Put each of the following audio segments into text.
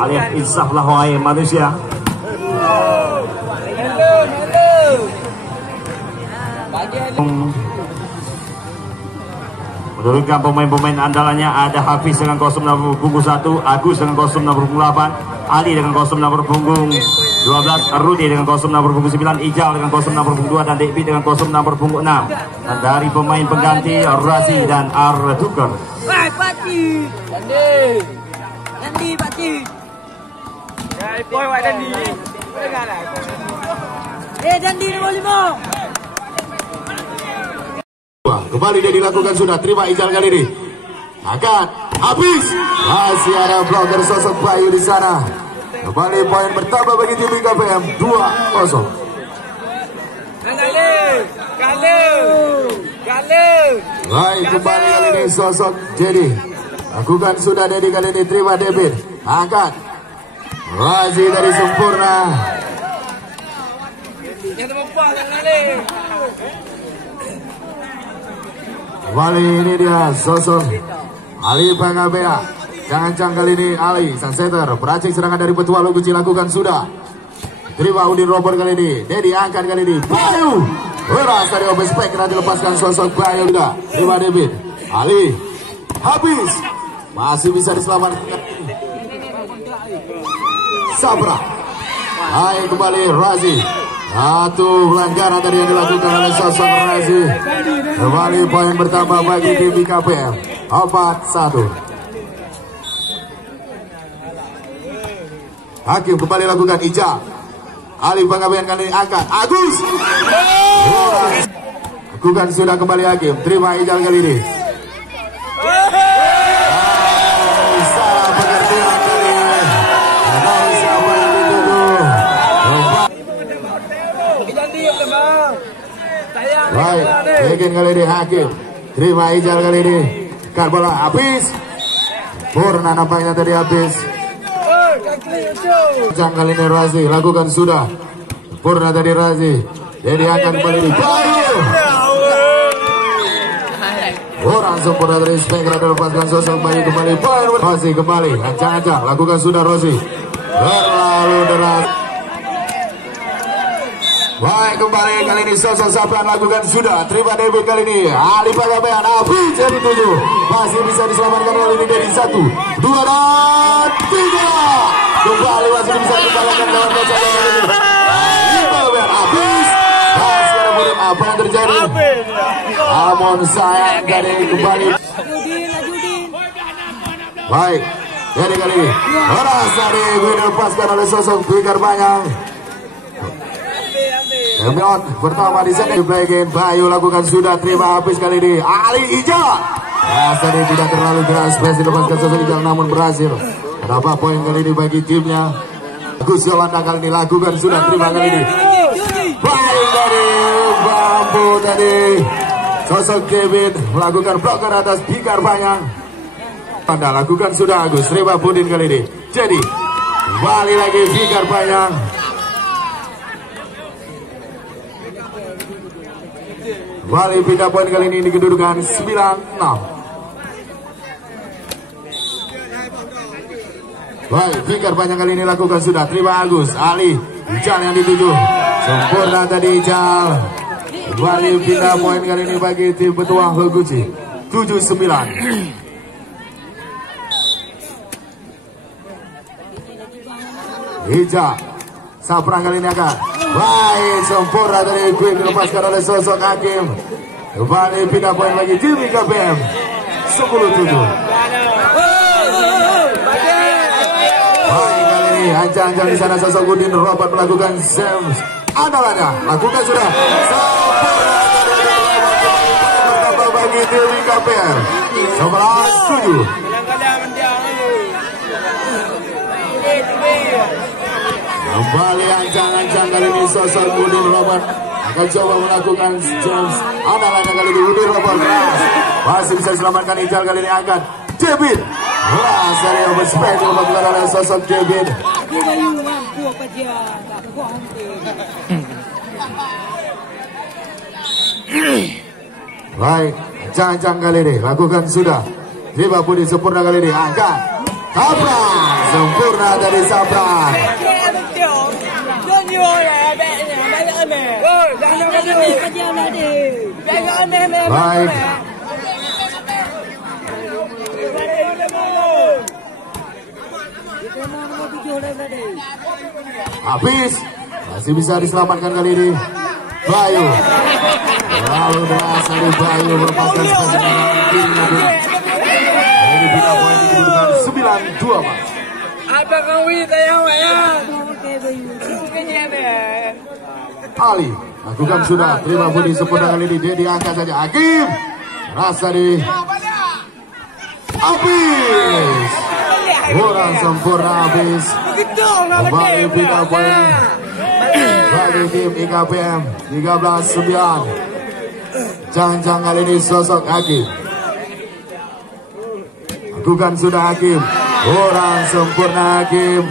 alias insaflah wahai manusia. Menurunkan pemain-pemain andalannya ada Hafiz dengan kostum nomor punggung 1, Agus dengan kostum nomor punggung 8, Ali dengan kostum nomor punggung 12, Rudi dengan kostum nomor punggung 9, Ijal dengan kostum nomor punggung 2, dan Devi dengan kostum nomor punggung 6. Dan dari pemain pengganti Razi dan Arduker. Pati. Dandi Pati. Ya, boy Wak Dandi. Dengarlah. Dandi nomor 5. Kembali dia dilakukan sudah, terima Ijal kali ini. Akan habis. Masih ada blocker sosok Bayu di sana. Kembali poin bertambah bagi tim BKPM 2-0. Baik, kembali kali ini sosok Jadi. Lakukan sudah Dedi kali ini, terima David. Angkat. Razi dari Sempurna. Kembali ini dia sosok Ali Pangabea. Cancang kali ini Ali sang setter beracik serangan dari Petua Loguci, lakukan sudah. Terima Udin Robert kali ini. Dedi angkat kali ini. Bayu beras dari open-spek, nanti lepaskan sosok Bayu juga. Terima David. Ali habis. Masih bisa diselamatkan. Sabra. Baik, kembali Razi. Satu pelanggaran tadi yang dilakukan oleh sosok Razi. Kembali poin bertambah bagi tim BKPM 4-1. Hakim kembali lakukan Ija. Ali Pangabean kali ini angkat. Agus. Lakukan sudah kembali Hakim. Terima Ijal kali ini. Salah pengertian kali ini. Tahu siapa yang dituduh. Baik, bikin kali ini Hakim. Terima Ijal kali ini. Bola habis. Purna nampaknya tadi habis. Cang kali ini Razi, lakukan sudah. Purna tadi Razi. Jadi akan kembali di Bayu. Orang sempurna dari Spengler lepaskan sosok Bayu kembali. Razi kembali. Ancang-ancang, lakukan sudah Razi. Terlalu deras. Baik, kembali kali ini sosok Saban lakukan sudah. Terima David kali ini. Ali Pagabean habis jadi 7. Masih bisa diselamatkan oleh ini dari 1, 2 dan 3. Kembali masih bisa dikalahkan kawan baca kali ini. Ali Pagabean habis. Masih ada apa yang terjadi? Namun sayang dari kembali. Baik, jadi kali ini beras dari dilepaskan oleh sosok Fikar Banyang. Emiot pertama di sana Blagen. Bayu lakukan sudah, terima habis kali ini Ali Ija. Tadi tidak terlalu keras, berhasil lepaskan sosok Ija namun berhasil. Berapa poin kali ini bagi timnya? Gus Yolanda kali ini lakukan sudah, terima kali ini. Baik dari bambu tadi. Sosok David melakukan blocker atas Fikar Banyang. Anda lakukan sudah Agus, terima Budin kali ini. Jadi kembali lagi Fikar Banyang. Kembali pindah poin kali ini di kedudukan 9-6. Baik, Fikar Banyang kali ini lakukan sudah, terima Agus. Ali, Ijal yang dituju. Sempurna tadi Ijal. Kembali pindah poin kali ini bagi tim Petuah Loguci 7-9. Ijal Saprang kali ini akan baik, sempurna dari Queen dilepaskan oleh sosok Hakim. Kembali pindah poin lagi tim BKPM 10-7. Baik, kali ini ancang-ancang di sana sosok Udin Robert melakukan James andalannya, lakukan sudah. Sempurna bertambah bagi tim BKPM 11-7. Kembali ancang-ancang kali ini sosok Udin Robert akan coba melakukan James andalannya kali ini. Udin Robert masih bisa diselamatkan. Ijal kali ini angkat David. Dari overspek dilakukan oleh sosok David. Baik, ancang-ancang kali ini lakukan sudah. Terima Budi sempurna kali ini angkat Tabrak. sempurna dari Sapra. Baik. Habis. Masih bisa diselamatkan kali ini Bayu. Lalu berhasil dari Bayu melepaskan spesimen ini bisa poin dikedudukan 9-2 Mas. Apa kau Ali lakukan sudah, terima budi sempurna kali ini dia diangkat saja. Hakim rasa di habis, kurang sempurna habis. Kembali pindah poin bagi tim IKPM 13-9. Jangan kali ini sosok Hakim. Lakukan sudah Hakim, kurang sempurna Hakim.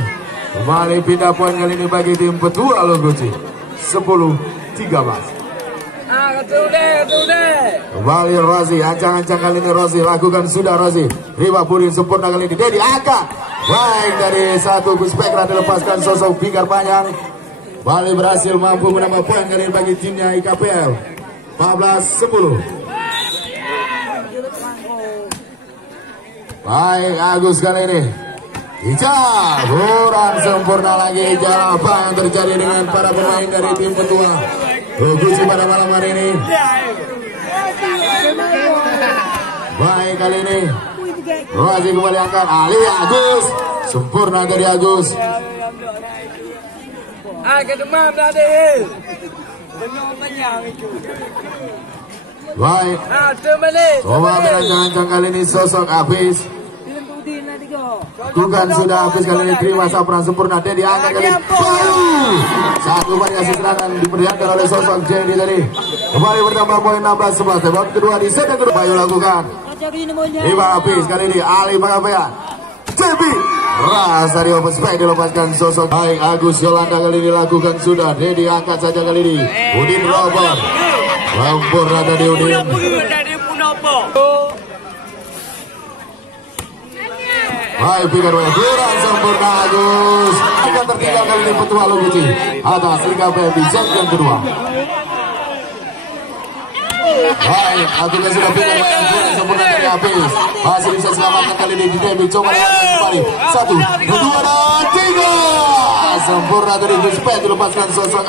Kembali pindah poin kali ini bagi tim Petua Logoci 10-13. Kembali Rozi, ancang-ancang kali ini Rozi, lakukan sudah Rozi. Terima Pudin sempurna kali ini Dedi angkat. Baik dari satu Guspekra dilepaskan sosok Fikar Panjang. Bali berhasil mampu menambah poin kali ini bagi timnya IKPL 14-10. Baik Agus kali ini Ijal, kurang sempurna lagi Ijal. Apa yang terjadi dengan para pemain dari tim Petua Logoci pada malam hari ini? Baik kali ini Rozi kembali angkat. Ali Agus, sempurna dari Agus. Baik, coba jangan kali ini sosok habis. Bukan sudah habis kali ini terima Sapra sempurna dia diangkat kali ini. Satu variasi serangan diperlihatkan oleh sosok Jadi tadi. Kembali bertambah poin 16-11. Babak kedua di set yang kedua Bayu lakukan. Lima habis kali ini Ali Pangabean. Cebi rasa di open spike dilepaskan sosok. Baik Agus Yolanda kali ini lakukan sudah. Dia diangkat saja kali ini. Udin Robert. Lampur rata di Udin. Baik Fikar Panjang, kurang sempurna Agus. Akan tertinggal kali ini Petua Logoci atas IKPM di set yang kedua. Baik, akhirnya sudah Fikar Panjang, kurang sempurna dari habis. Masih bisa selamatkan kali ini di Debi. Coba lewatkan kembali. 1, 2, dan 3. Sempurna dari Guspet dilepaskan sosok.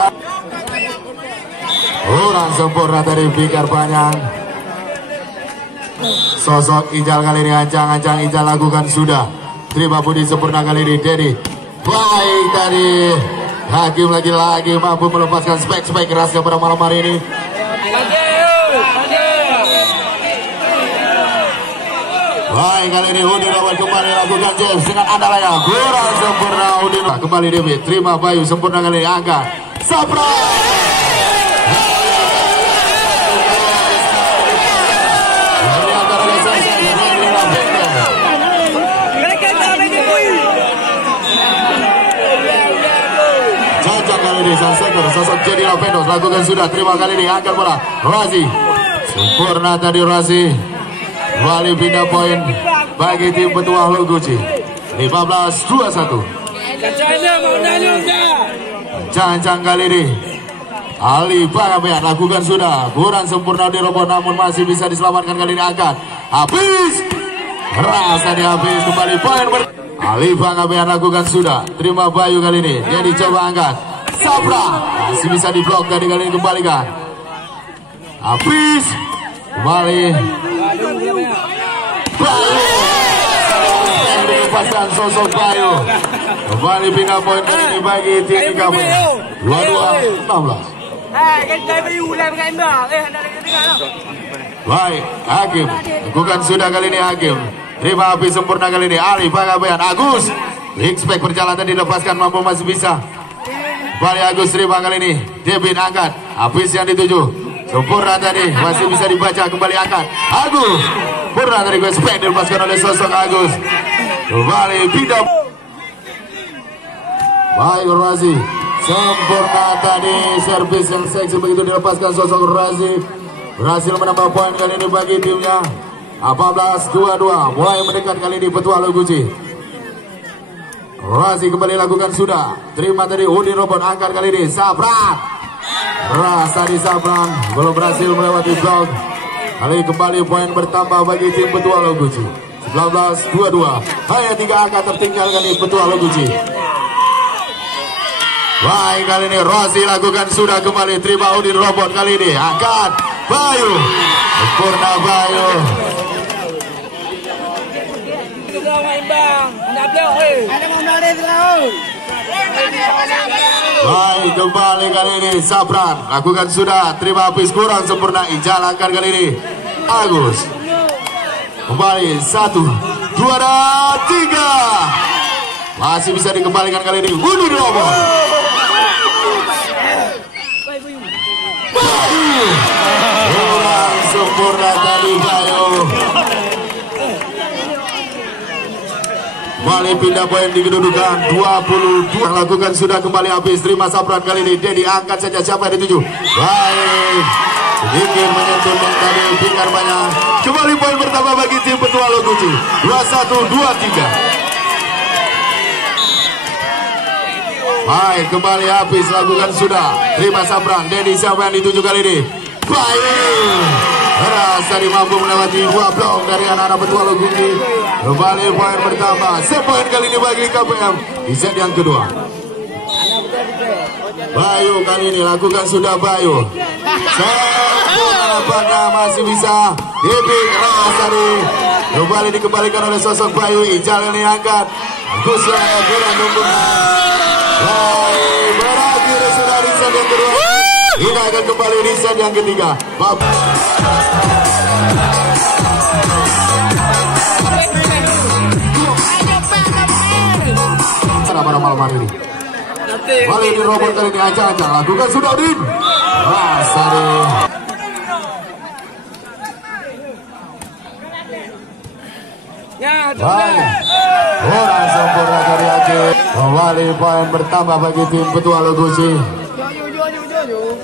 Kurang sempurna dari Fikar Panjang. Sosok Ijal kali ini ancang-ancang Ijal lakukan sudah. Terima budi sempurna kali ini Dedi. Baik tadi Hakim lagi-lagi mampu melepaskan spek-spek kerasnya pada malam hari ini. Baik kali ini Udin lawan kembali lakukan James dengan andalanya. Kurang sempurna Udin. Kembali Dewi. Terima Bayu sempurna kali ini angkat. Sapra. Sosok Jadi Lapendos lakukan sudah. Terima kali ini angkat bola Razi sempurna tadi Razi. Kembali pindah poin bagi tim Petua Logoci 15-21. Cancang kali ini Ali Pangabean lakukan sudah. Kurang sempurna di robot namun masih bisa diselamatkan kali ini angkat. Habis rasa di habis kembali poin Ali Pangabean lakukan sudah. Terima Bayu kali ini dia dicoba angkat. Sapra masih bisa diblok dari kali ini kembalikan. Habis kembali Bayu dilepaskan sosok Bayu. Kembali pindah poin kali ini bagi tim IKPM 22-16. Baik Hakim lakukan sudah kali ini Hakim. Terima habis sempurna kali ini Ali Pangabean. Agus expect perjalanan dilepaskan mampu masih bisa. Kembali Agus terima kali ini. Debit angkat. Habis yang dituju. Sempurna tadi. Masih bisa dibaca. Kembali angkat. Agus. Sempurna tadi gue spek dilepaskan oleh sosok Agus. Kembali pindah. Baik Razi. Sempurna tadi. Servis yang seksi begitu dilepaskan sosok Razi. Berhasil menambah poin kali ini bagi timnya. 14-22. Mulai mendekat kali ini Petua Logoci. Masih kembali lakukan sudah. Terima tadi Udin Robot, angkat kali ini Sapran. Rasa di Sapran belum berhasil melewati blok. Kali kembali poin bertambah bagi tim Petua Loguci. 19-22. Hanya 3 angka tertinggal kali Petua Loguci. Baik, kali ini Rossi lakukan sudah kembali. Terima Udin Robot kali ini. Angkat Bayu. Sempurna Bayu. Baik, kembali kali ini Sapran lakukan sudah. Terima habis kurang sempurna. Ijal angkat kali ini Agus. Kembali 1, 2 dan 3. Masih bisa dikembalikan kali ini Udin Robot. Bayu. Kurang sempurna tadi Bayu. Kembali pindah poin di kedudukan 22. Lakukan sudah kembali habis. Terima Sapran kali ini. Dedi angkat saja siapa yang dituju. Baik. Sedikit menyentuh yang tadi pinggir banyak. Kembali poin pertama bagi tim Petua Loguci. 21-23. Baik, kembali habis. Lakukan sudah. Terima Sapran. Dedi siapa yang dituju kali ini. Baik. Rasa mampu melewati 2 blok dari anak-anak Petua Loguci. Kembali poin pertama. Sepoin kali ini bagi KPM di set yang kedua. Bayu kali ini lakukan sudah Bayu. Nampaknya masih bisa. Debit Rasari. Kembali dikembalikan oleh sosok Bayu. Ijal ini angkat. Agus kurang numpuk. Baik, berakhir sudah di set yang kedua. Ini akan kembali di set yang ketiga. Pada malam hari ini kali ini Robot kali ini acak-acak lakukan sudah Udin Rasari. Baik, kurang sempurna dari Aceh. Kembali poin bertambah bagi tim Petua Loguci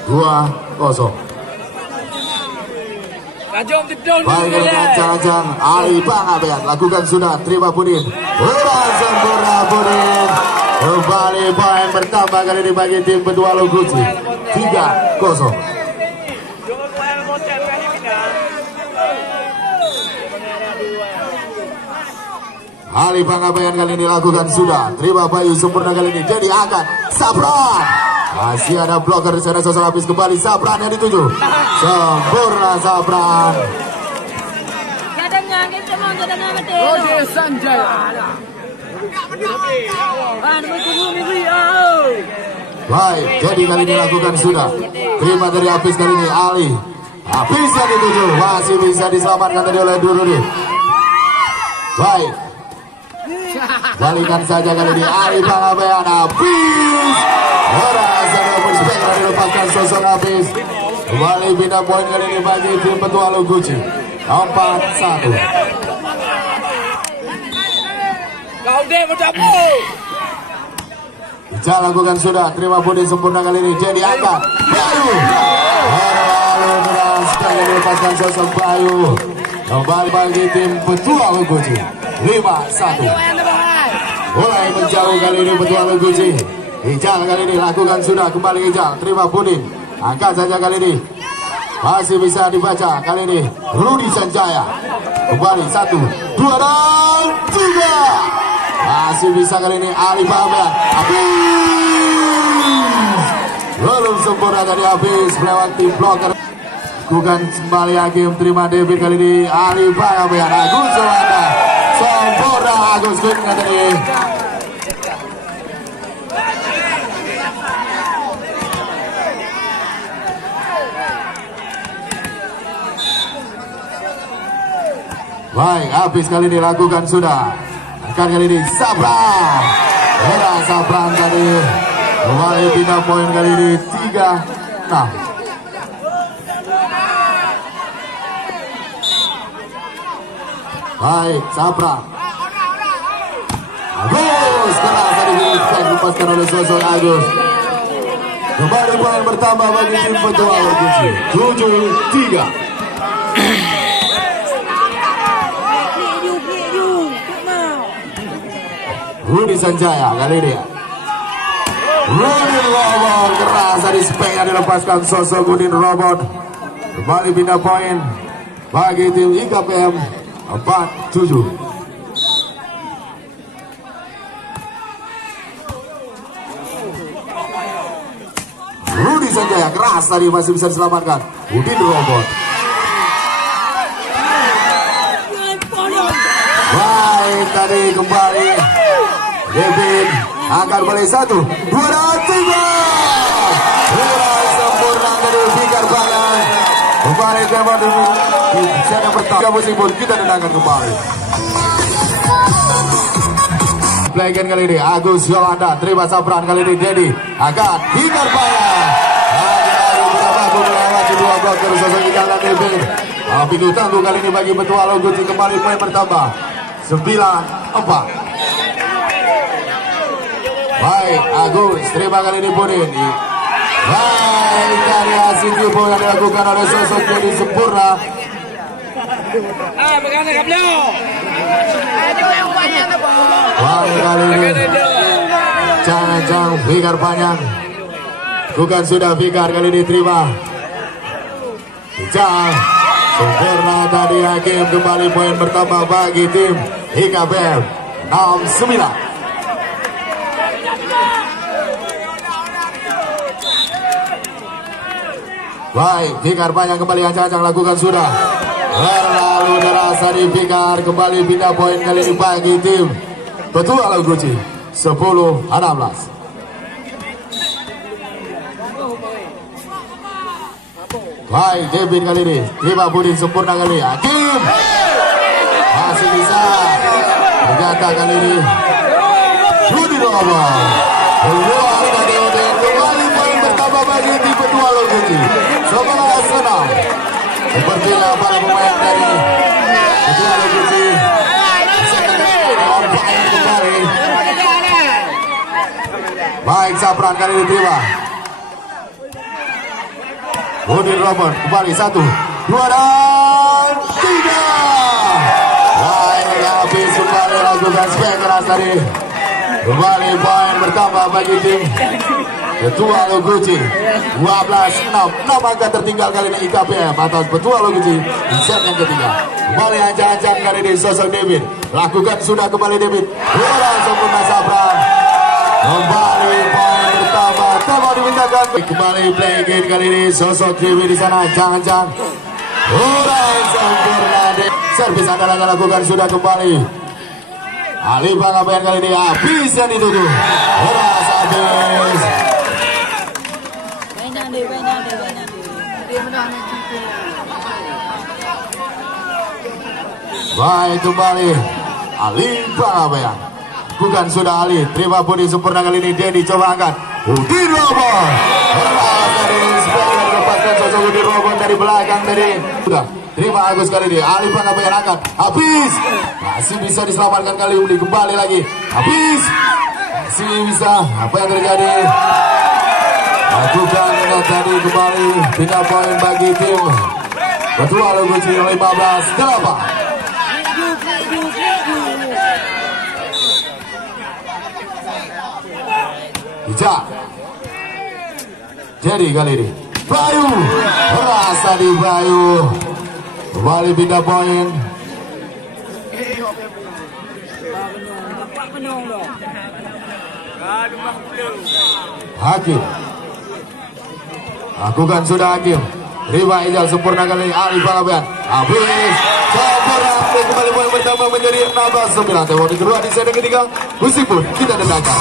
2-0. Baik, acang-acang Ali Pangabean lakukan sudah. Terima Budin. Kurang sempurna Budin. Kembali poin bertambah kali ini bagi tim Petua Loguci 3-0. Ali Pangabean kali ini lakukan sudah. Terima Bayu sempurna kali ini. Jadi angkat Sapran. Masih ada blocker di sana, sosok habis kembali Sapran yang dituju. Sempurna Sapran. Baik, jadi kali ini lakukan sudah. Terima dari habis kali ini Ali. Habis yang dituju. Masih bisa diselamatkan tadi oleh Durudi. Baik. Balikan saja kali ini Ali Pangabean. Habis. Merasa dapat spektra dilepaskan sosok habis. Kembali pindah poin kali ini bagi tim Petua Loguci 4-1. Kau deh bercampur. Bisa lakukan sudah. Terima Budi sempurna kali ini. Jadi angkat Bayu. Lalu berhasil dilepaskan sosok Bayu. Kembali bagi tim Petua Loguci 5-1. Mulai menjauh kali ini Petua Loguci. Ijal kali ini lakukan sudah. Kembali Ijal. Terima Budin. Angkat saja kali ini. Masih bisa dibaca kali ini Rudi Sanjaya. Kembali 1, 2 dan 3. Masih bisa kali ini Ali Pangabean. Habis. Belum sempurna tadi habis melewati blocker. Bukan kembali hakim. Terima debit kali ini Ali Pangabean. Agus Sewanda. Sempurna Agus Kuning tadi. Baik, habis kali ini lakukan sudah. Akan kali ini Sapran. Sapran tadi. Kembali pindah poin kali ini 3-6. Baik, Sapran. Agus keras tadi dilepaskan oleh sosok Agus. Kembali poin bertambah bagi tim Petua Loguci 7-3. Rudi Sanjaya kali ini. Udin Robot keras dari speknya dilepaskan sosok Udin Robot. Kembali pindah poin bagi tim IKPM 47. Rudi Sanjaya keras tadi masih bisa diselamatkan. Udin Robot. Baik tadi kembali. David akan boleh 1, 2 dan 3. Sempurna dari Fikar Bayan. Kembali tempat yang pertama meskipun kita dengarkan kembali. Pelayan kali ini Agus Yolanda terima sapran kali ini Dedi akan Fikar Bayan. Lagi melewati 2 blok terus sosok jalan David. Tapi tangguh kali ini bagi Betua Loguci kembali poin bertambah 9-4. Baik Agus terima kali ini Budin. Baik dari hasil jumbo yang dilakukan oleh sosok Dedi sempurna. Baik kali ini jangan Fikar Panjang. Bukan sudah Fikar kali ini terima. Jangan sempurna tadi hakim kembali poin bertambah bagi tim IKPM 69. Baik, Fikar Panjang kembali ancang-ancang lakukan sudah. Terlalu deras dari Fikar kembali pindah poin kali ini bagi tim Betua Loguci 10-16. Baik, David kali ini terima Budin sempurna kali hakim masih bisa ternyata kali ini Budin Robot keluar dari Odin kembali poin bertambah bagi tim Betua Loguci 11-6. Sepertinya para pemain dari Betua Loguci kembali. Baik sapran kali ini terima Udin Robot kembali 1, 2 dan 3. Baik habis kembali lakukan spek keras tadi. Kembali poin bertambah bagi tim Betua Loguci 12-6. 6 angka tertinggal kali ini IKPM atau Betua Loguci di set yang ketiga. Kembali ancang-ancang kali ini sosok David. Lakukan sudah kembali David. Bola sempurna sapran. Kembali poin bertambah. Tambah dimintakan. Kembali play again kali ini sosok David di sana. Jangan-jangan. Bola sempurna. Servis andalan lakukan sudah kembali. Ali Pangabean kali ini habis yang ditutup. Bola habis. Baik kembali Ali Pangabean. Bukan sudah Ali. Terima Budi sempurna kali ini. Dedi coba angkat. Udin Robot. Dari sebagian lepaskan sosok Udin Robot dari belakang tadi. Sudah. Terima Agus kali ini. Ali Pangabean angkat. Habis. Masih bisa diselamatkan kali ini. Kembali lagi. Habis. Masih bisa. Apa yang terjadi? Lakukan tadi kembali. Pindah poin bagi tim Betua Loguci 15-8. Bijak. Jadi kali ini Bayu keras tadi Bayu kembali pindah poin. Hakim lakukan sudah hakim. Terima Ijal sempurna kali ini Ali Pangabean. Habis sempurna kembali poin bertambah menjadi 16-9. Tewon di kedua di set ketiga. Meskipun kita dengarkan.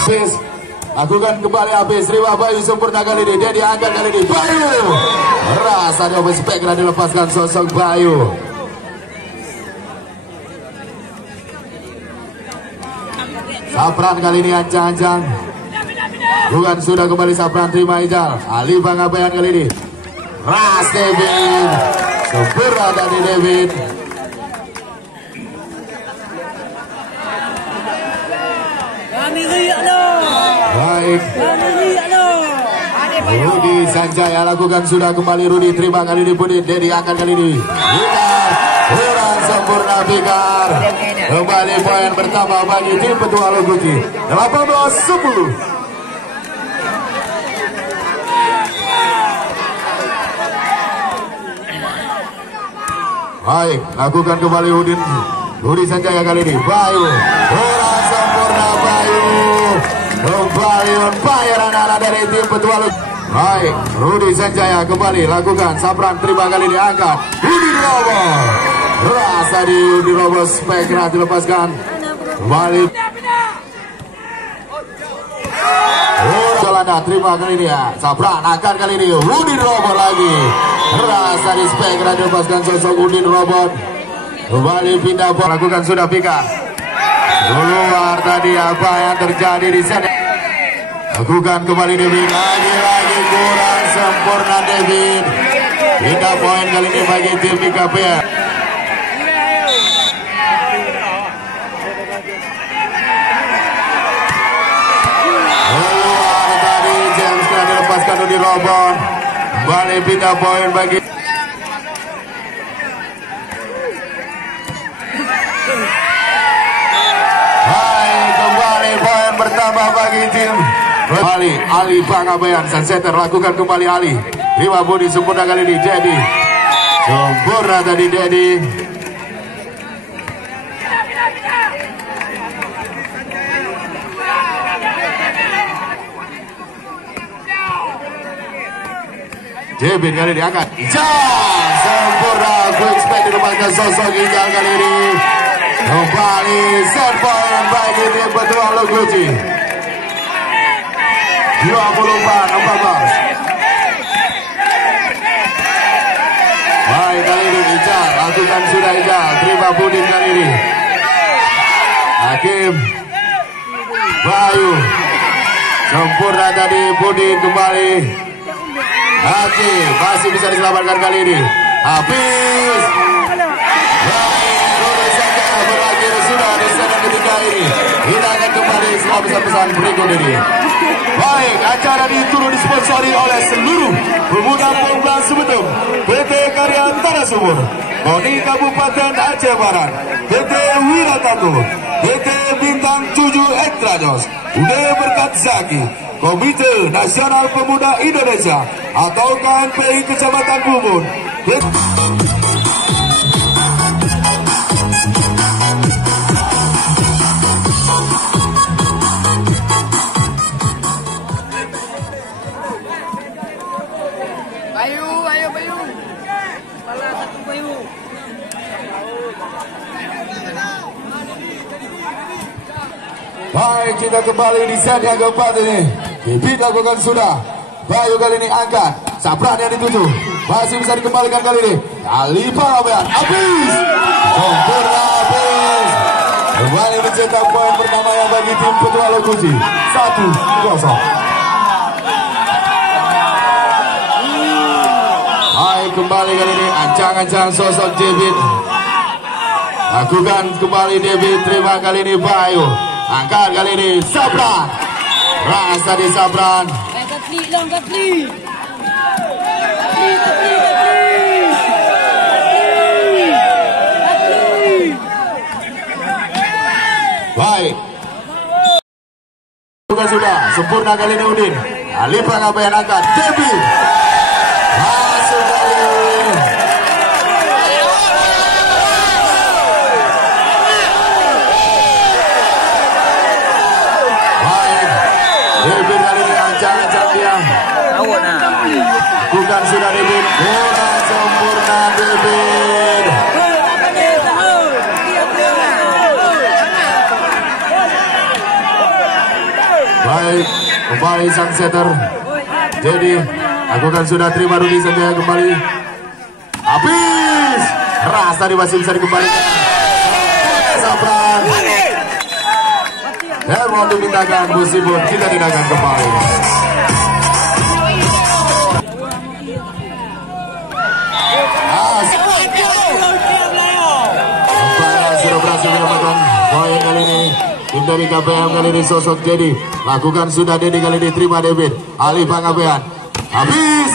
Habis lakukan kembali habis. Terima Bayu sempurna kali ini. Dia diangkat kali ini. Bayu keras tadi habis speknya dilepaskan sosok Bayu. Sapran kali ini ancang-ancang. Bukan sudah kembali sapran terima Ijal. Ali Pangabean kali ini. Ras David. Sempurna dari David. Baik. Rudi Sanjaya lakukan sudah kembali Rudi terima kali ini Budi. Dedi angkat kali ini. sempurna Fikar. Kembali poin bertambah bagi tim Petua Loguci 18-10. Baik, lakukan kembali Udin Budi Sanjaya kali ini. Bayu, bola sempurna Bayu. Kembali on fire anak-anak dari tim Petua Loguci. Baik, Rudi Sanjaya kembali lakukan. Sapran terima kali diangkat. Udin Robo. Rasa di Udin Robo, spektra dilepaskan. Kembali. Jolanda terima kali ini ya. Sapran akan kali ini. Udin Robo lagi. Rasa di spektra dilepaskan sosok Udin Robo. Kembali pindah bola lakukan sudah Pika. Keluar tadi apa yang terjadi di sana. Lakukan kembali David. Lagi-lagi kurang sempurna David. Pindah poin kali ini bagi tim BKPM. Keluar tadi James telah dilepaskan di Robon. Kembali pindah poin bagi bertambah bagi tim kembali Ali Pangabean. Sunsetter lakukan kembali Ali. Terima Budi sempurna kali ini Dedi. Sempurna tadi Dedi. Jebin kali diangkat. Ijal sempurna quick spin dilepaskan sosok Ijal kali ini. Kembali set point bagi tim Petua Loguci 24-14. Baik kali ini Ijal lakukan sudah Ijal. Terima Budin kali ini. Hakim Bayu sempurna tadi Budin kembali. Hakim masih bisa diselamatkan kali ini. Habis. Sudah di sana ketika ini kita akan kembali setelah pesan-pesan berikut ini. Baik, acara ini turut disponsori oleh seluruh pemuda Pemula Sumetem, PT Karya Tanah Sumur, KONI Kabupaten Aceh Barat, PT Wirataku, PT Bintang 7 Ekstrados, UD Berkat Zaki, Komite Nasional Pemuda Indonesia atau KNPI Kecamatan Bumun. Baik, kita kembali di set yang keempat ini. Bibit lakukan sudah. Bayu kali ini angkat. Sapran yang dituju. Masih bisa dikembalikan kali ini. Ali Pangabean. Habis. Sempurna habis. Kembali mencetak poin pertama yang bagi tim Petua Loguci. 1-0. Baik, kembali kali ini. Ancang-ancang sosok David. Lakukan kembali David. Terima kali ini Bayu. Angkat kali ini Sapran. Rasa di Sapran. Baik. Sudah sempurna kali ini Udin. Ali Pangabean angkat. Debi. Masuk kali ini. David kali ini ancang-ancang dia. Bukan sudah David. Bola sempurna David. Baik, kembali sang setter. Jadi, lakukan sudah terima Rudi Sanjaya kembali. Habis. Keras tadi masih bisa dikembalikan. Sapran. Dan mau dimintakan Busibun, kita tidak akan kembali. Sudah berhasil mendapatkan poin kali ini. Tim dari KPM kali ini sosok Dedi. Lakukan sudah Dedi kali ini terima David. Ali Pangabean. Habis.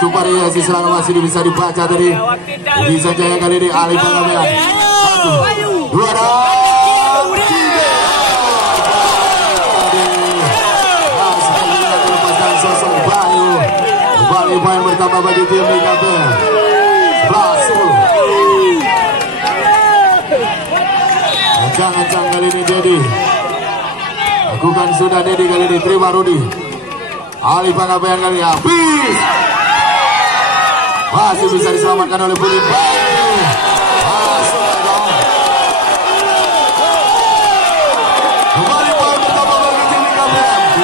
Waktu variasi serangan masih bisa dibaca tadi. Rudi Sanjaya kali ini Ali Panggabean. 1, 2 dan 3. Melepaskan sosok Bayu. Kembali poin bertambah bagi tim DKP. 11-10. Ancang-ancang kali ini Dedi. Lakukan sudah Dedi kali ini, terima Rudi. Ali Panggabean kali ini habis. Masih bisa diselamatkan oleh Budi Bayu. Masuk dong. Kembali poin bertambah bagi tim DKP.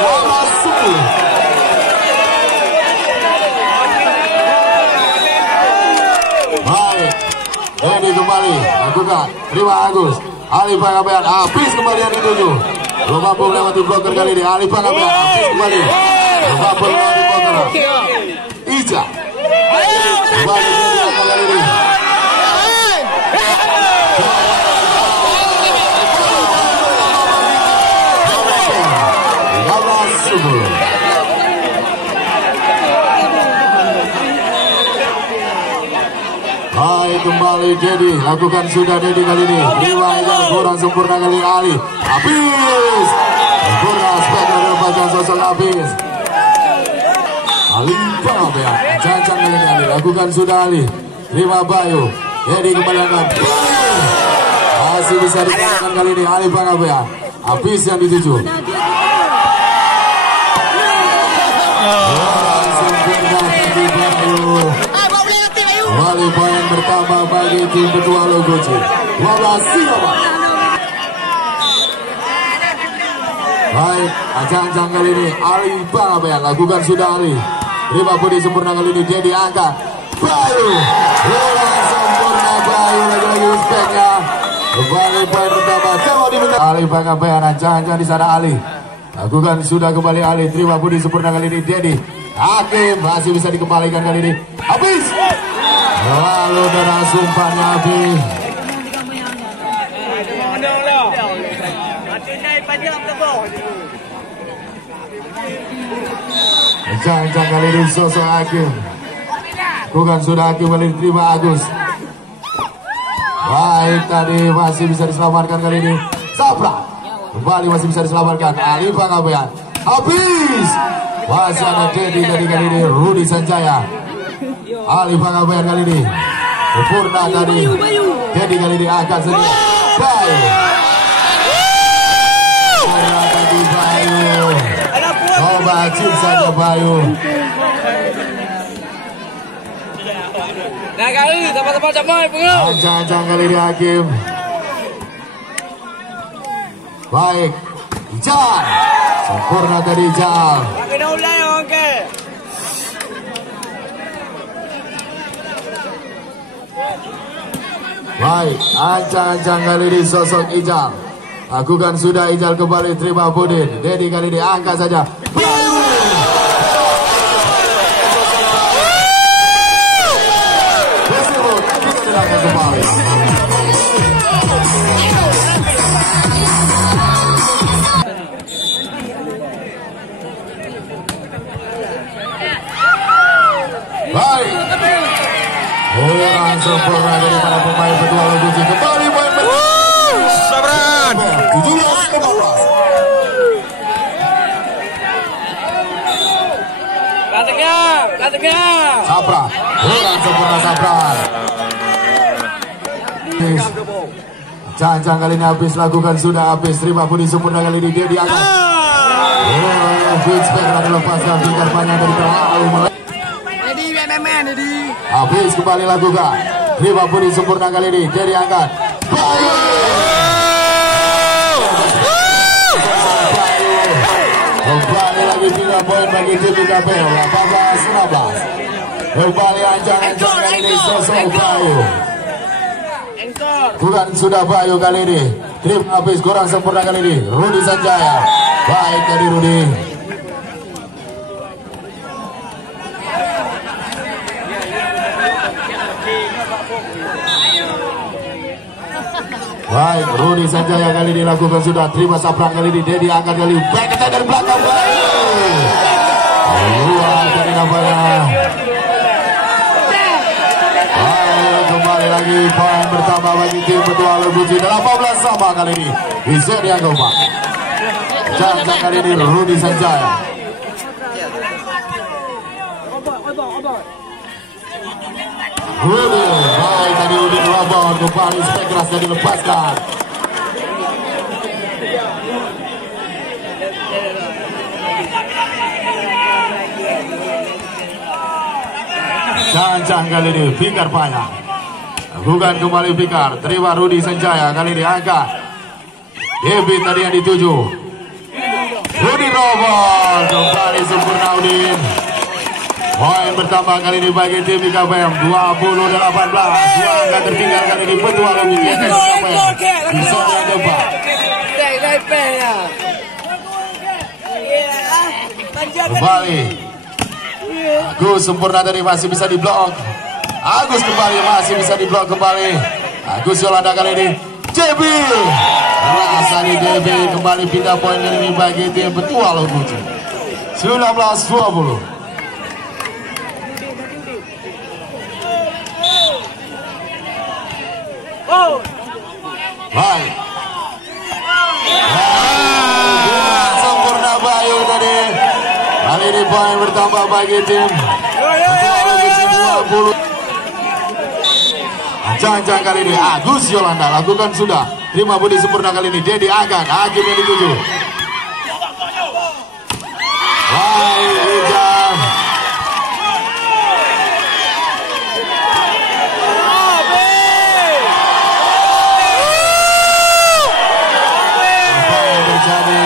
12-10. Baik, Dedi kembali lakukan, terima Agus. Ali Panggabean habis kembali yang dituju. Belum mampu melewati bloker kali ini. Ali Panggabean habis kembali. Belum mampu melewati bloker. Ija kembali Dedi kali ini. Baik, kembali Dedi, lakukan sudah Dedi kali ini. Riwayat kurang sempurna kali Ali. Habis. Sempurna spekter melepaskan sosok habis. Ali Panggabean. Cancang kali ini Ali. Lakukan sudah Ali. Terima Bayu. Dedi kembali angkat. Masih bisa dikatakan kali ini Ali Panggabean. Habis yang dituju. Sempurna bagi Bayu. Kembali poin bertambah bagi tim kedua Logoji. 12-13. Baik, ancang-ancang kali ini Ali Panggabean. Lakukan sudah Ali. Terima Budi sempurna kali ini Dedi angkat. Bayu. Bola sempurna Bayu lagi-lagi speknya. Kembali poin bertambah. Kalau diminta Ali Panggabean, ancang-ancang di sana Ali. Lakukan sudah kembali Ali. Terima Budi sempurna kali ini Dedi. Hakim masih bisa dikembalikan kali ini. Habis. Lalu darah sumpahnya habis. Ancang-ancang kali ini sosok Hakim. Bukan sudah Hakim kali diterima Agus. Baik, tadi masih bisa diselamatkan kali ini. Sabra kembali masih bisa diselamatkan. Ali Panggabean habis. Masih ada Dedi tadi kali ini. Rudi Sanjaya. Ali Panggabean kali ini sempurna tadi. Dedi kali ini akan saja. Bayu. Sempurna tadi Bayu. Coba cip saja Bayu. Nah kali tempat-tempat camai pengen. Ancang-ancang kali ini Hakim. Baik. Ijal. Sempurna tadi Ijal. Kena ulai orang ke. Baik, ancang-ancang kali ini sosok Ijal. Lakukan sudah Ijal kembali, terima Budin. Dedi kali ini angkat saja. Bayu. Tersebut kita dilakukan kembali. Baik. Kurang sempurna dari para pemain kedua Logoji. Kembali poin Sabran. 17-15. Katanya. Sabra. Kurang sempurna Sabra. Cancang kali ini habis, lakukan sudah habis. Terima Budi sempurna kali ini dia diangkat. Fitzpatrick dilepaskan tingkat panjang dari terlalu mulai. Habis kembali lakukan. Terima Budi sempurna kali ini dia diangkat. Bayu. Kembali lagi 3 poin bagi tim DKP. 18-16. Kembali ancang-ancang kali ini sosok Bayu. Bukan sudah Bayu kali ini. Terima habis kurang sempurna kali ini. Rudi Sanjaya. Baik dari Rudi. Baik, Rudi Sanjaya kali ini lakukan sudah. Terima Sabrang kali ini. Dedi angkat kali. Baik, kita dari belakang. Luar dari namanya. lagi poin bertambah bagi tim Petualang Guci. 18 sama kali ini di set yang keempat. Cancang kali ini Rudi Sanjaya. Rudi, baik tadi Rudi rebound kembali spek keras dan dilepaskan. Cancang kali ini Fikar panjang. Bukan kembali Fikar, terima Rudi Sanjaya kali ini angkat. David tadi yang dituju. Rudi rebound kembali sempurna Udin. Poin bertambah kali ini bagi tim IKPM 20-18. Dua angka tertinggal kali ini Petualang Guci IKPM di set yang keempat. Kembali Agus sempurna tadi masih bisa diblok. Agus kembali masih bisa diblok kembali. Agus Yolanda kali ini JB. Rasani JB kembali pindah poin kali ini bagi tim Petualang Guci 19-20. Baik. Sempurna Bayu tadi. Kali ini poin bertambah bagi tim Petualang Guci 20. Cancang kali ini Agus Yolanda lakukan sudah. Terima Budi sempurna kali ini Dedi Agan. Hakim yang dituju. Baik Ijam. Apa yang terjadi?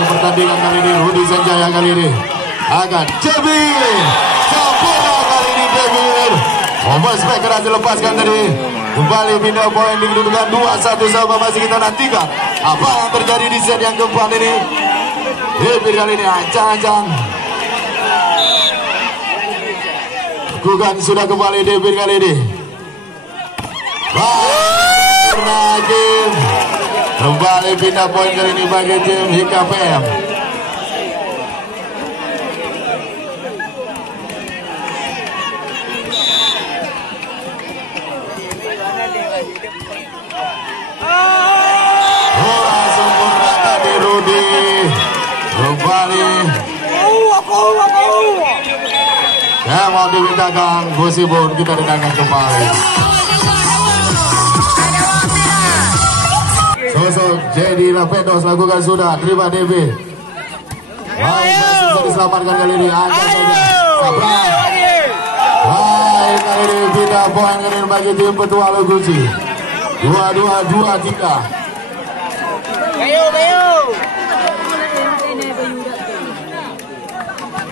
Pertandingan kali ini Rudi Sanjaya kali ini akan Jebir sempurna kali ini Jebir. Ombak spek keras dilepaskan tadi. Kembali pindah poin di kedudukan 2-1 sama masih kita nantikan apa yang terjadi di set yang keempat ini. Jebir kali ini ancang-ancang. Lakukan sudah kembali Jebir kali ini. Hakim kembali pindah poin kali ini bagi tim IKPM. Bola sempurna tadi Rudi. Kembali. Yang mau dimintakan Gusibun kita dengarkan kembali. Sosok Jadi Rapedos lakukan sudah. Terima DB. Baik, masih bisa diselamatkan kali ini. Angkat saja. Sabra. Baik, kali ini pindah poin kali ini bagi tim Petualang Guci 22-23.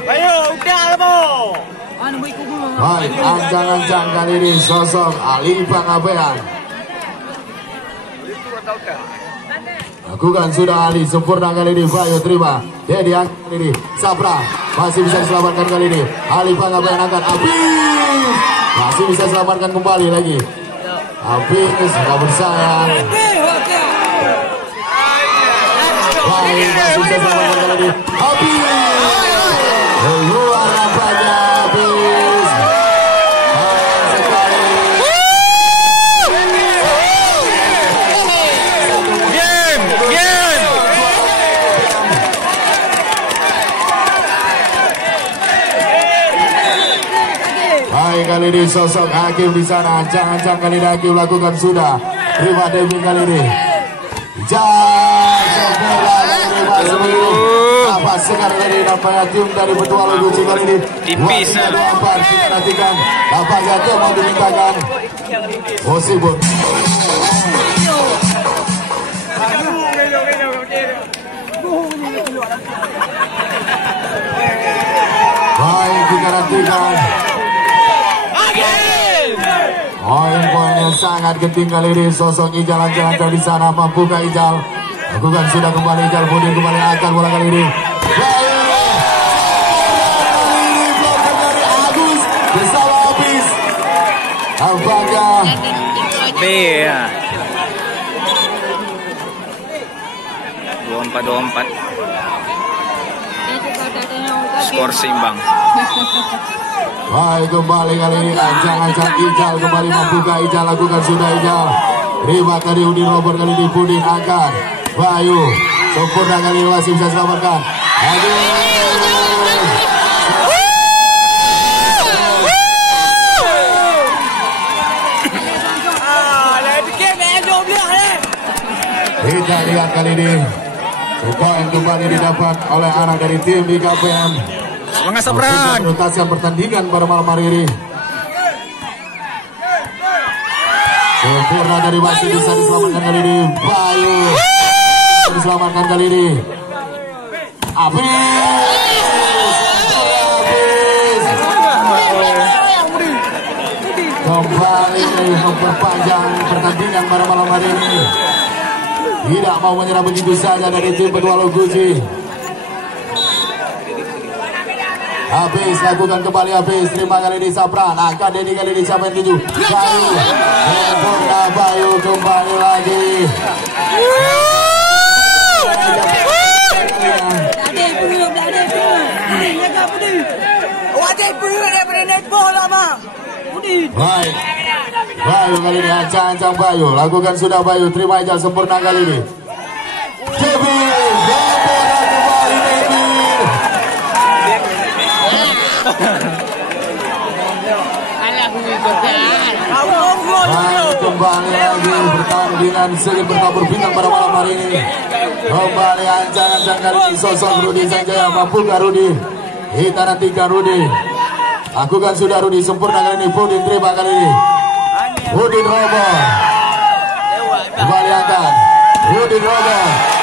Bayu, udah apa? Baik, ancang-ancang kali ini sosok Ali Pangabean. Lakukan sudah Ali sempurna kali ini. Bayu terima. Dedi angkat kali ini. Sabra masih bisa diselamatkan kali ini. Ali Pangabean angkat. Abis masih bisa diselamatkan kembali lagi. Abis nggak bersayang. Baik masih bisa diselamatkan kali ini. Abis keluar nampaknya. Abis sekali. Baik kali ini sosok Hakim di sana. Ancang-ancang kali ini Hakim lakukan sudah. Terima Devi kali ini. Apa sekarang ini nampaknya tim dari Petualang Guci kali ini. Tipis. Kita nantikan nampaknya tim mau dimintakan Gusibun. Baik kita nantikan poin-poin yang sangat genting kali ini. Sosok Ijal Anjal di sana mampukah Ijal Lakukan sudah kembali Ijal, kemudian kembali akan bola kali ini. Blocker dari Agus bersama Hafiz. Apakah Iya. 24-24. Skor seimbang. baik kembali kali ini ancang-ancang Ijal kembali membuka. Ijal lakukan sudah Ijal. Terima tadi Udin Robert kali ini Pudin angkat. Bayu sempurna kali ini masih bisa selamatkan. Kita lihat kali ini poin kembali didapat oleh anak dari tim di KPM. Semangat Sabran. Menuntaskan pertandingan pada malam hari ini. Sempurna dari masih bisa diselamatkan kali ini. Bayu diselamatkan kali ini. Kembali memperpanjang pertandingan pada malam hari ini. Tidak mau menyerah begitu saja dari tim Petualang Guci. Habis lakukan kembali habis. Terima kali ini Sabran. Angkat Denny kali ini siapa yang tuju. Bayu. Sempurna Bayu kembali lagi. Baik. Bayu kali ini ancang-ancang Bayu. Lakukan sudah Bayu. Terima Ijal sempurna kali ini. Debi. Kembali Debi. Kembali lagi pertandingan segi bertabur bintang pada malam hari ini. Kembali ancang-ancang kali ini sosok Rudi Sanjaya. Mampukah Rudi? Kita nantikan Rudi. Lakukan sudah Rudi sempurna kali ini. Pudin terima kali ini. Pudin Robot. Kembali angkat. Pudin Robot.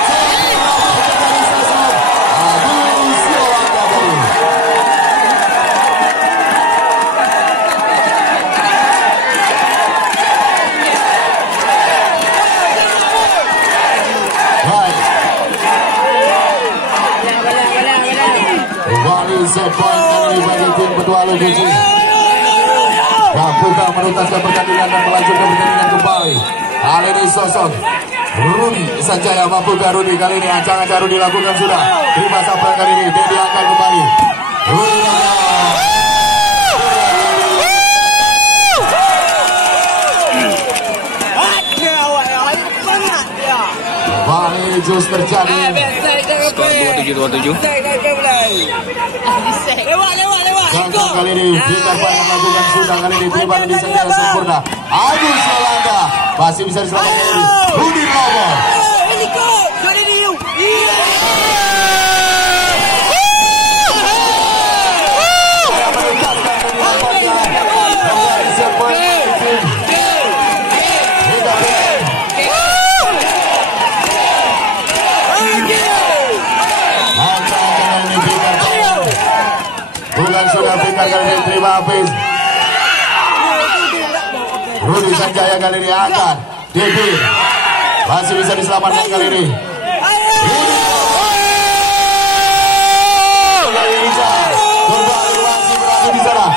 Set point kali ini bagi tim Petualang Guci. Mampukah menuntaskan pertandingan dan melanjutkan pertandingan kembali. Kali ini sosok Rudi Sanjaya. Mampukah Rudi kali ini ancang-ancang Rudi lakukan sudah. Terima Sabran kali ini. Dia diangkat kembali. Kembali jus terjadi. Skor 27-27. Ganggang kali ini Peter Pan yang melakukan sudah kali ini terima di Sanjaya sempurna. Agus Yolanda masih bisa diselamatkan kali ini. Rudi Robo. Bukan sudah Peter kali ini terima habis. Rudi Sanjaya kali ini angkat. Devi masih bisa diselamatkan kali ini. Kembali masih berada di sana.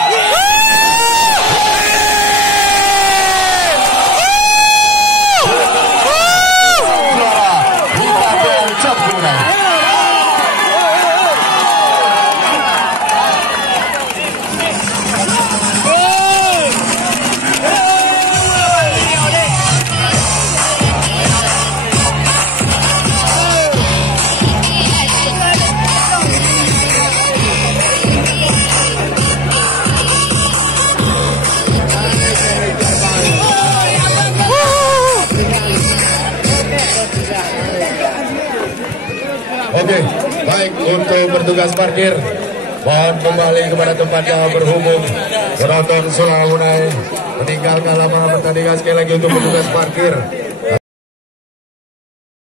Juara kita bencok mulai. Oke, baik untuk bertugas parkir, mohon kembali kepada tempatnya berhubung. Penonton Sulamunai meninggalkan lapangan pertandingan sekali lagi untuk bertugas parkir.